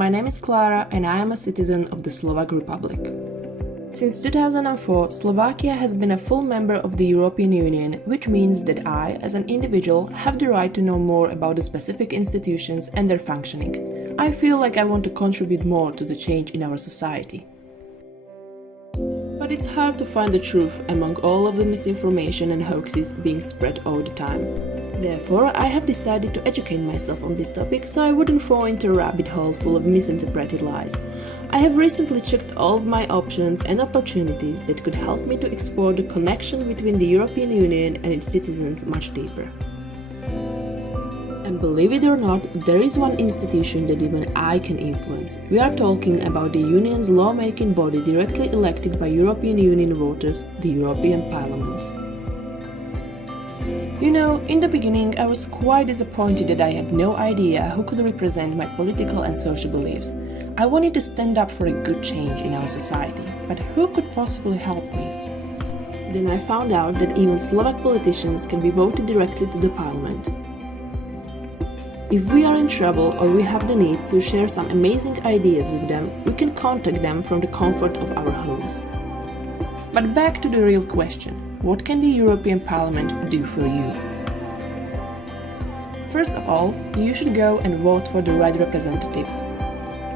my name is Klara and I am a citizen of the Slovak Republic. Since 2004, Slovakia has been a full member of the European Union, which means that I, as an individual, have the right to know more about the specific institutions and their functioning. I feel like I want to contribute more to the change in our society. But it's hard to find the truth among all of the misinformation and hoaxes being spread all the time. Therefore, I have decided to educate myself on this topic so I wouldn't fall into a rabbit hole full of misinterpreted lies. I have recently checked all of my options and opportunities that could help me to explore the connection between the European Union and its citizens much deeper. And believe it or not, there is one institution that even I can influence. We are talking about the Union's lawmaking body directly elected by European Union voters, the European Parliament. You know, in the beginning I was quite disappointed that I had no idea who could represent my political and social beliefs. I wanted to stand up for a good change in our society, but who could possibly help me? Then I found out that even Slovak politicians can be voted directly to the parliament. If we are in trouble or we have the need to share some amazing ideas with them, we can contact them from the comfort of our homes. But back to the real question. What can the European Parliament do for you? First of all, you should go and vote for the right representatives.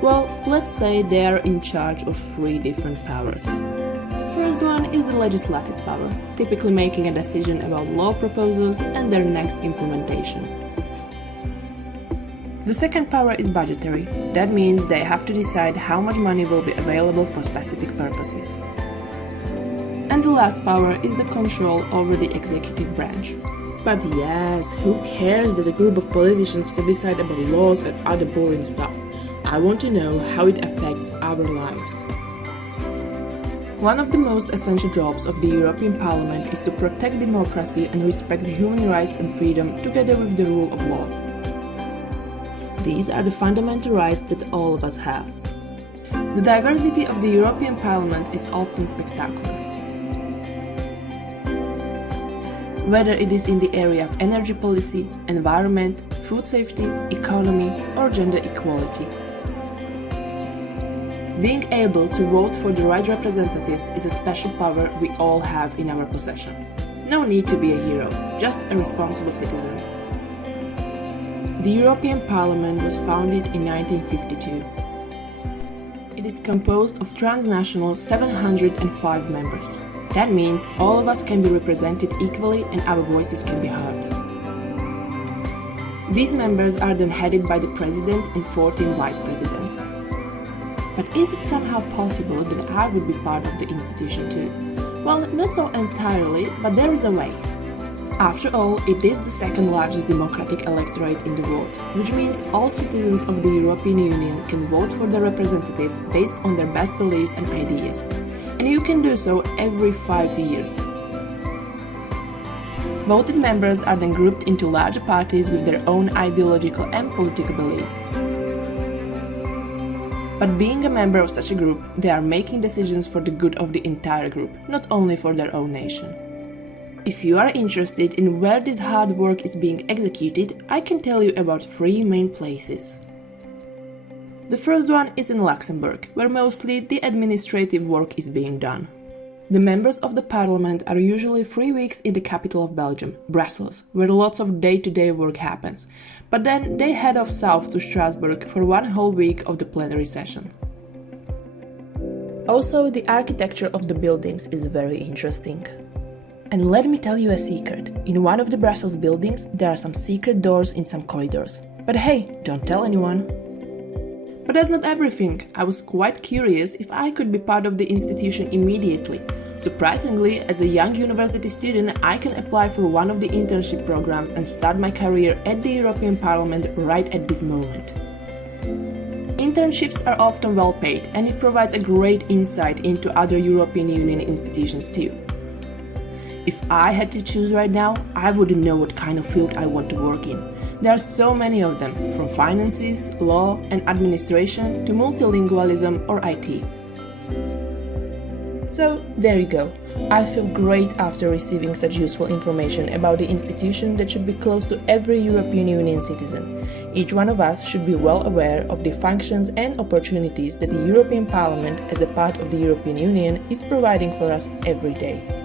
Well, let's say they are in charge of 3 different powers. The first one is the legislative power, typically making a decision about law proposals and their next implementation. The second power is budgetary. That means they have to decide how much money will be available for specific purposes. And the last power is the control over the executive branch. But yes, who cares that a group of politicians can decide about laws and other boring stuff? I want to know how it affects our lives. One of the most essential jobs of the European Parliament is to protect democracy and respect human rights and freedom together with the rule of law. These are the fundamental rights that all of us have. The diversity of the European Parliament is often spectacular. Whether it is in the area of energy policy, environment, food safety, economy, or gender equality. Being able to vote for the right representatives is a special power we all have in our possession. No need to be a hero, just a responsible citizen. The European Parliament was founded in 1952. It is composed of transnational 705 members. That means all of us can be represented equally and our voices can be heard. These members are then headed by the President and 14 Vice Presidents. But is it somehow possible that I would be part of the institution too? Well, not so entirely, but there is a way. After all, it is the second largest democratic electorate in the world, which means all citizens of the European Union can vote for their representatives based on their best beliefs and ideas. And you can do so every 5 years. Voted members are then grouped into larger parties with their own ideological and political beliefs. But being a member of such a group, they are making decisions for the good of the entire group, not only for their own nation. If you are interested in where this hard work is being executed, I can tell you about 3 main places. The first one is in Luxembourg, where mostly the administrative work is being done. The members of the parliament are usually 3 weeks in the capital of Belgium, Brussels, where lots of day-to-day work happens, but then they head off south to Strasbourg for 1 whole week of the plenary session. Also, the architecture of the buildings is very interesting. And let me tell you a secret, in one of the Brussels buildings there are some secret doors in some corridors. But hey, don't tell anyone. But that's not everything. I was quite curious if I could be part of the institution immediately. Surprisingly, as a young university student, I can apply for one of the internship programs and start my career at the European Parliament right at this moment. Internships are often well paid, and it provides a great insight into other European Union institutions too. If I had to choose right now, I wouldn't know what kind of field I want to work in. There are so many of them, from finances, law and administration to multilingualism or IT. So, there you go. I feel great after receiving such useful information about the institution that should be close to every European Union citizen. Each one of us should be well aware of the functions and opportunities that the European Parliament, as a part of the European Union, is providing for us every day.